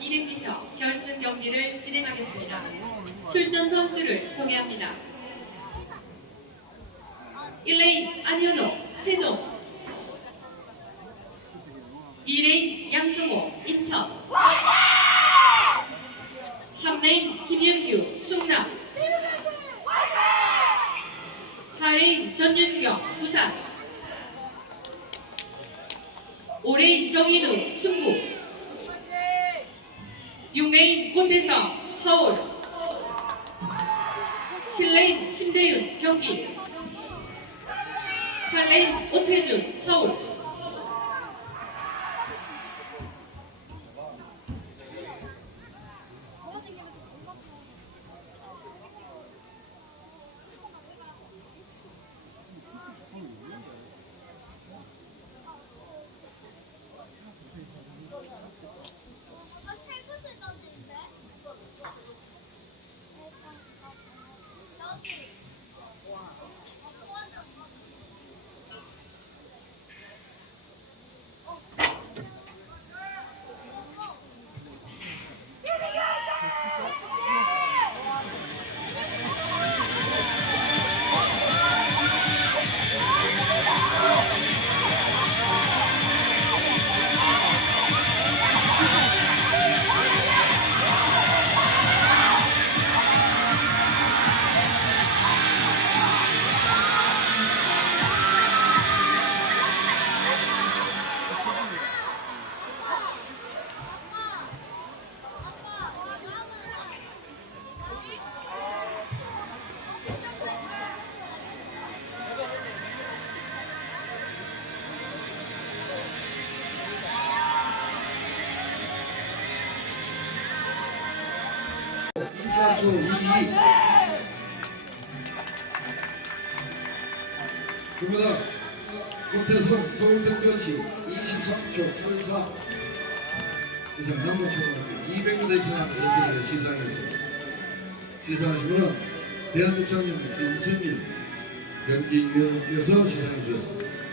200m 결승 경기를 진행하겠습니다. 출전 선수를 소개합니다. 1레인 안현호, 세종. 2레인 양승호, 인천. 3레인 김윤규, 충남. 4레인 전윤경, 부산. 5레인 정인우, 충북 6레인 고태성, 서울. 7레인 심대윤, 경기. 8레인 오태준, 서울 인사초 2위 금메달 고태성 서울특별시 23초 84 이상 남부초등학교 200m 이상 선수들의 시상했습니다. 시상하신 분은 대한육상연맹 김선민 경기위원께서 시상해 주셨습니다.